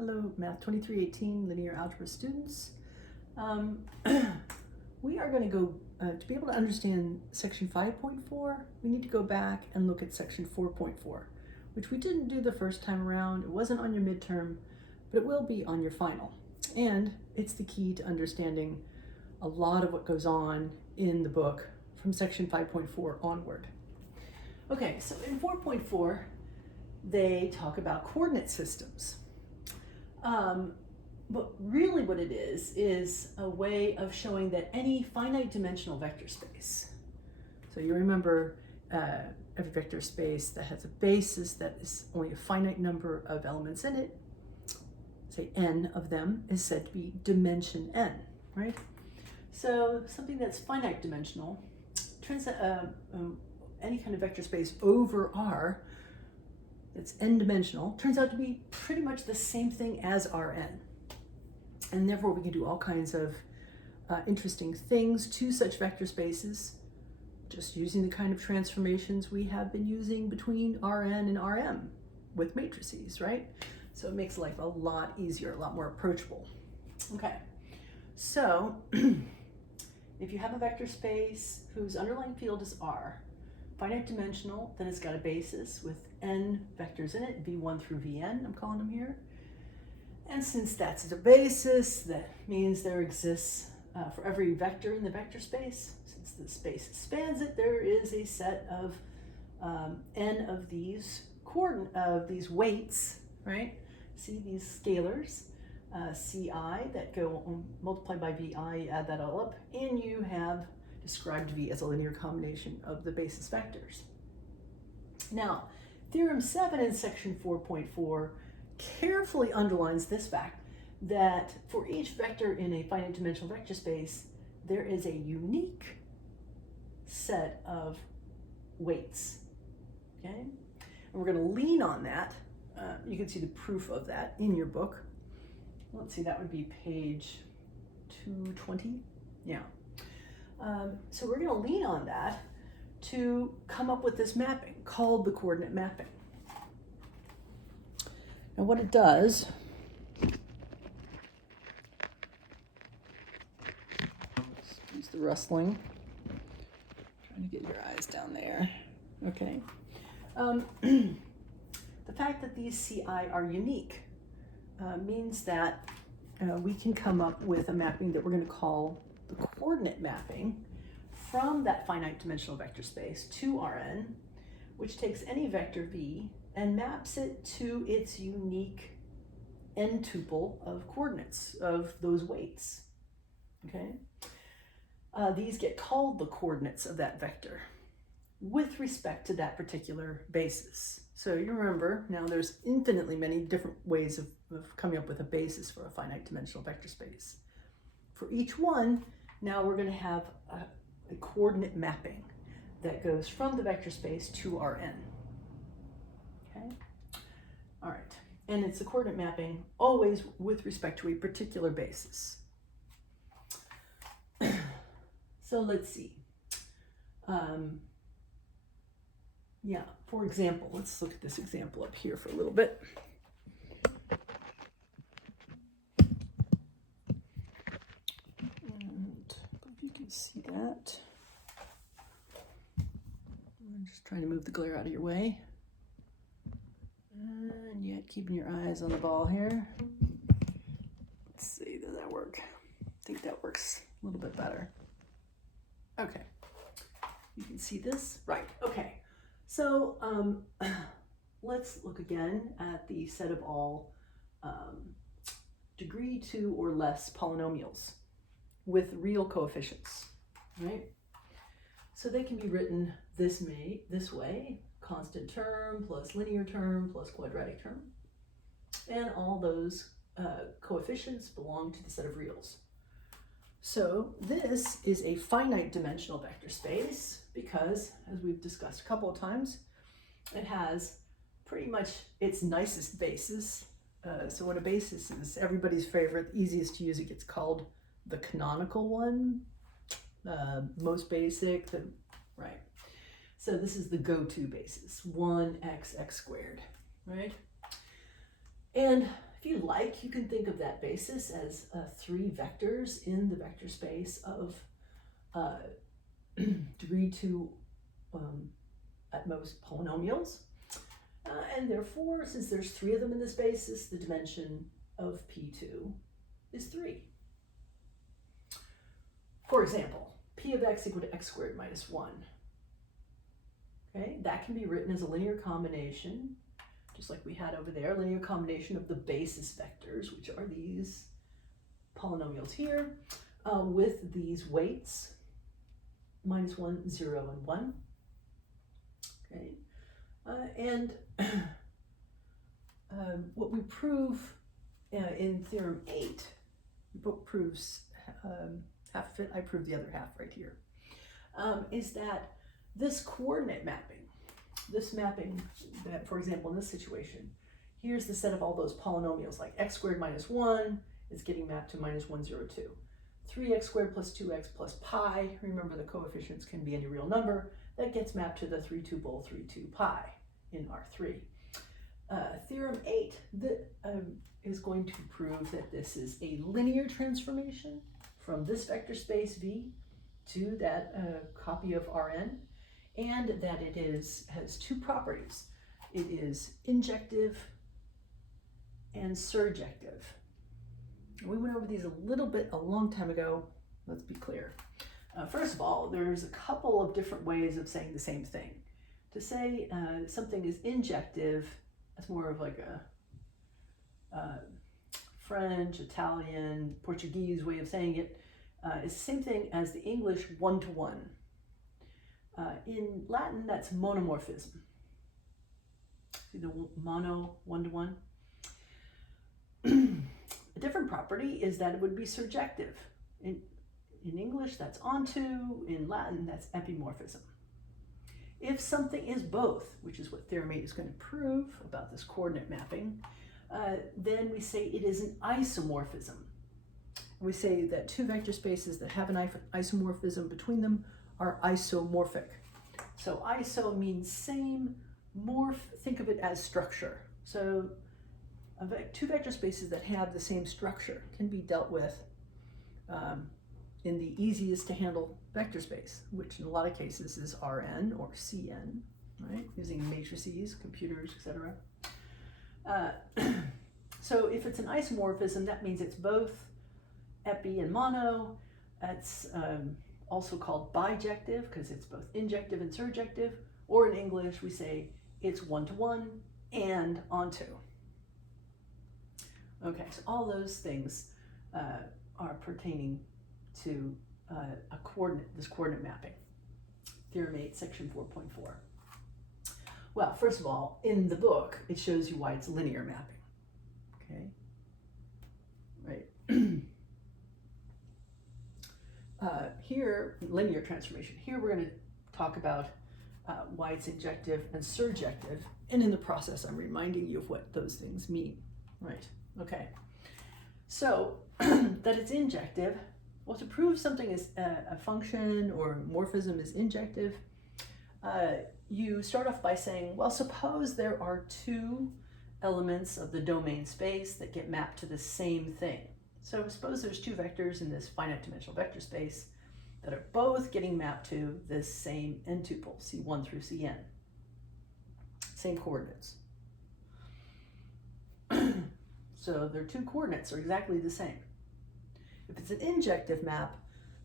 Hello, Math 2318 linear algebra students. We are going to go, to be able to understand section 5.4, we need to go back and look at section 4.4, which we didn't do the first time around. It wasn't on your midterm, but it will be on your final. And it's the key to understanding a lot of what goes on in the book from section 5.4 onward. Okay, so in 4.4, they talk about coordinate systems. But really what it is a way of showing that any finite dimensional vector space. So you remember every vector space that has a basis that is only a finite number of elements in it, say n of them, is said to be dimension n, right? So something that's finite dimensional, turns out any kind of vector space over R that's n-dimensional turns out to be pretty much the same thing as Rn. And therefore we can do all kinds of interesting things to such vector spaces just using the kind of transformations we have been using between Rn and Rm with matrices, right? So it makes life a lot easier, a lot more approachable. Okay, so if you have a vector space whose underlying field is R, finite dimensional, then it's got a basis with n vectors in it, v1 through vn, I'm calling them here. And since that's the basis, that means there exists, for every vector in the vector space, since the space spans it, there is a set of n of these weights, right? See these scalars, ci that go multiplied by vi, you add that all up, and you have described v as a linear combination of the basis vectors. Now, theorem 7 in section 4.4 carefully underlines this fact that for each vector in a finite dimensional vector space, there is a unique set of weights, okay? And we're going to lean on that. You can see the proof of that in your book. Let's see, that would be page 220. Yeah. So we're going to lean on that to come up with this mapping called the coordinate mapping. And what it does, excuse the rustling, trying to get your eyes down there. Okay. The fact that these CI are unique means that we can come up with a mapping that we're going to call the coordinate mapping from that finite dimensional vector space to Rn, which takes any vector v and maps it to its unique n-tuple of coordinates of those weights, okay? These get called the coordinates of that vector with respect to that particular basis. So you remember, now there's infinitely many different ways of coming up with a basis for a finite dimensional vector space. For each one, now we're going to have a coordinate mapping that goes from the vector space to Rn. Okay? All right. And it's a coordinate mapping always with respect to a particular basis. So let's see. Yeah, for example, let's look at this example up here for a little bit. You can see that. I'm just trying to move the glare out of your way. And yet keeping your eyes on the ball here. Let's see, does that work? I think that works a little bit better. Okay, you can see this? Right, okay. So let's look again at the set of all degree 2 or less polynomials with real coefficients, right? So they can be written this way, constant term plus linear term plus quadratic term. And all those coefficients belong to the set of reals. So this is a finite dimensional vector space because, as we've discussed a couple of times, it has pretty much its nicest basis. So what a basis is, everybody's favorite, easiest to use, it gets called the canonical one, most basic, right? So this is the go-to basis, 1x, x squared, right? And If you like, you can think of that basis as 3 vectors in the vector space of degree 2 at most polynomials. And therefore, since there's 3 of them in this basis, the dimension of P2 is 3. For example, P of x equal to x squared minus 1. Okay, that can be written as a linear combination, just like we had over there, linear combination of the basis vectors, which are these polynomials here, with these weights, minus 1, 0, and 1. Okay, and what we prove in theorem 8, the book proves half of it, I prove the other half right here, is that this coordinate mapping, this mapping that, for example, in this situation, here's the set of all those polynomials, like x squared minus 1 is getting mapped to minus 1, 0, 2. 3x squared plus 2x plus pi, remember the coefficients can be any real number, that gets mapped to the 3-tuple 3-2 pi in R3. Theorem 8 is going to prove that this is a linear transformation from this vector space V to that copy of Rn, and that it has 2 properties. It is injective and surjective. We went over these a little bit a long time ago. Let's be clear. First of all, there's a couple of different ways of saying the same thing. To say something is injective, that's more of like a French, Italian, Portuguese way of saying it. It's the same thing as the English one-to-one. In Latin, that's monomorphism. See the mono, one-to-one? A different property is that it would be surjective. In English, that's onto. In Latin, that's epimorphism. If something is both, which is what theorem 8 is going to prove about this coordinate mapping, then we say it is an isomorphism. We say that 2 vector spaces that have an isomorphism between them are isomorphic. So iso means same, morph, think of it as structure. So 2 vector spaces that have the same structure can be dealt with in the easiest to handle vector space, which in a lot of cases is Rn or Cn, right? Using matrices, computers, etc. So if it's an isomorphism, that means it's both epi and mono. That's also called bijective because it's both injective and surjective. Or in English, we say it's one-to-one and onto. Okay, so all those things are pertaining to this coordinate mapping. Theorem 8, section 4.4. Well, first of all, in the book, it shows you why it's linear mapping. Okay, right. Here, linear transformation. Here we're going to talk about why it's injective and surjective, and in the process, I'm reminding you of what those things mean. Right. Okay. So that it's injective. Well, to prove something is a function or morphism is injective, you start off by saying, well, suppose there are 2 elements of the domain space that get mapped to the same thing. So suppose there's 2 vectors in this finite dimensional vector space that are both getting mapped to this same n-tuple, C1 through Cn. Same coordinates. So their 2 coordinates are exactly the same. If it's an injective map,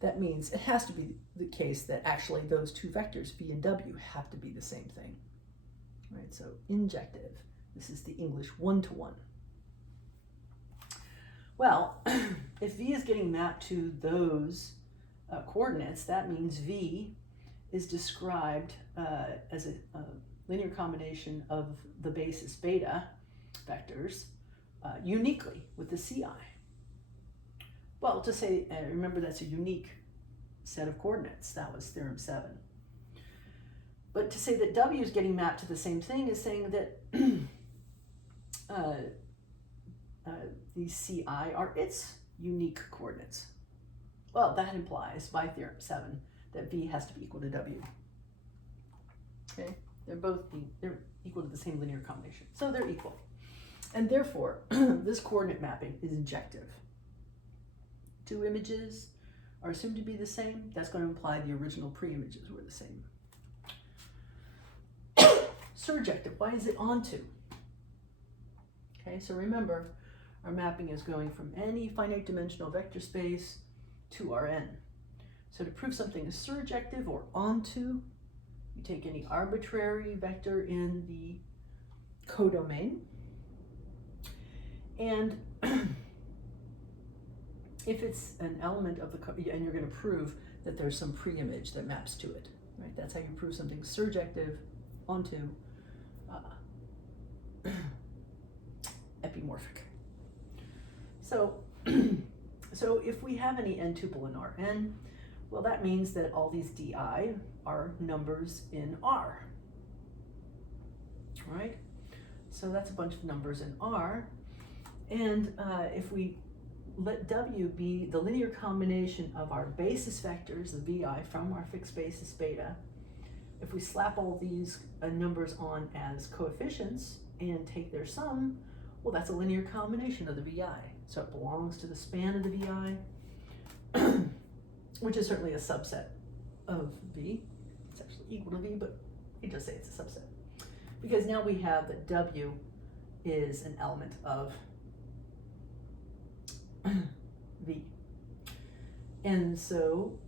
that means it has to be the case that actually those 2 vectors, v and w, have to be the same thing. Right, so injective. This is the English one-to-one. Well, if v is getting mapped to those coordinates, that means v is described as a linear combination of the basis beta vectors uniquely with the ci. Well, to say, remember that's a unique set of coordinates. That was theorem 7. But to say that w is getting mapped to the same thing is saying that these ci are its unique coordinates. Well, that implies by theorem 7 that v has to be equal to w. Okay, they're equal to the same linear combination, so they're equal. And therefore, this coordinate mapping is injective. Two images are assumed to be the same. That's going to imply the original pre-images were the same. Surjective, why is it onto? Okay, so remember, our mapping is going from any finite dimensional vector space to Rn. So to prove something is surjective or onto, you take any arbitrary vector in the codomain, and if it's an element of the and you're going to prove that there's some pre-image that maps to it, right? That's how you prove something's surjective onto epimorphic. So, so if we have any n tuple in Rn, well, that means that all these di are numbers in R, right? So that's a bunch of numbers in R, and if we let W be the linear combination of our basis vectors, the VI, from our fixed basis beta, if we slap all these numbers on as coefficients and take their sum, well, that's a linear combination of the VI. So it belongs to the span of the VI, which is certainly a subset of V. It's actually equal to V, but you just say it's a subset. Because now we have that W is an element of V. And so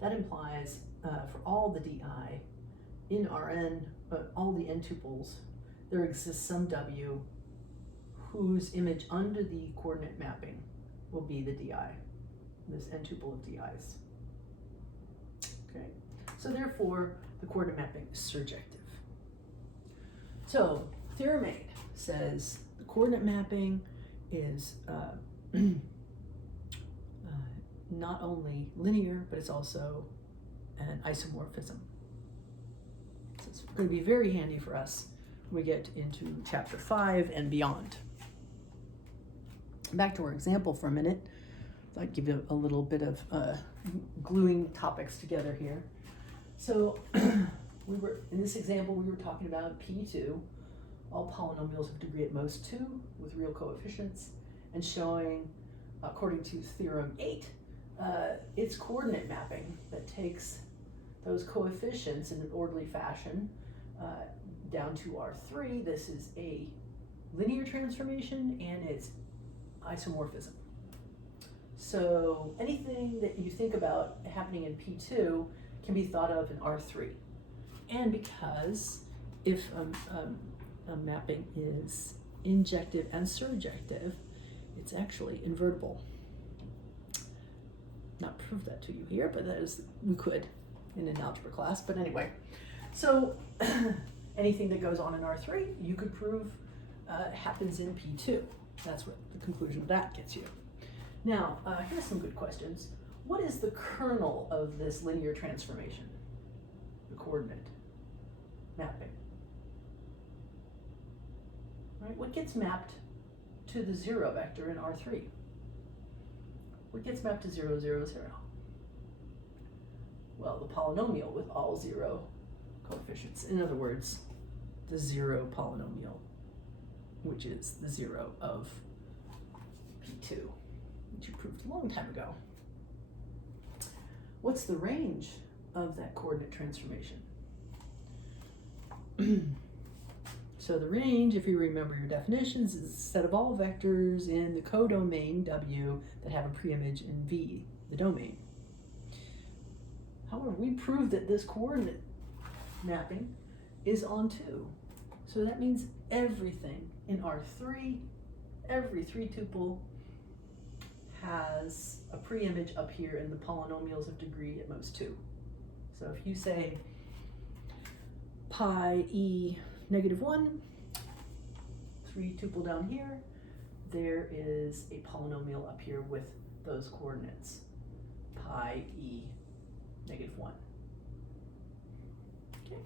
that implies for all the DI in Rn, all the n tuples, there exists some W whose image under the coordinate mapping will be the DI, this n tuple of DIs. Okay, so therefore the coordinate mapping is surjective. So theorem 8 says the coordinate mapping is not only linear, but it's also an isomorphism. So it's going to be very handy for us when we get into chapter 5 and beyond. Back to our example for a minute. I'll give you a little bit of gluing topics together here. So we were, in this example, we were talking about P2, all polynomials of degree at most 2 with real coefficients, and showing, according to theorem 8, its coordinate mapping that takes those coefficients in an orderly fashion down to R3. This is a linear transformation and it's isomorphism. So anything that you think about happening in P2 can be thought of in R3. And because if a mapping is injective and surjective, it's actually invertible. Not prove that to you here, but that is, we could in an algebra class, but anyway. So anything that goes on in R3, you could prove happens in P2. That's what the conclusion of that gets you. Now, here's some good questions. What is the kernel of this linear transformation? The coordinate mapping. Right? What gets mapped to the 0 vector in R3? What gets mapped to 0, 0, 0? Well, the polynomial with all 0 coefficients. In other words, the 0 polynomial, which is the 0 of P2, which you proved a long time ago. What's the range of that coordinate transformation? So the range, if you remember your definitions, is a set of all vectors in the codomain W that have a preimage in V, the domain. However, we proved that this coordinate mapping is onto. So that means everything in R3, every 3 tuple has a preimage up here in the polynomials of degree at most 2. So if you say pi e -1, 3 tuple down here, there is a polynomial up here with those coordinates, pi e -1. Okay.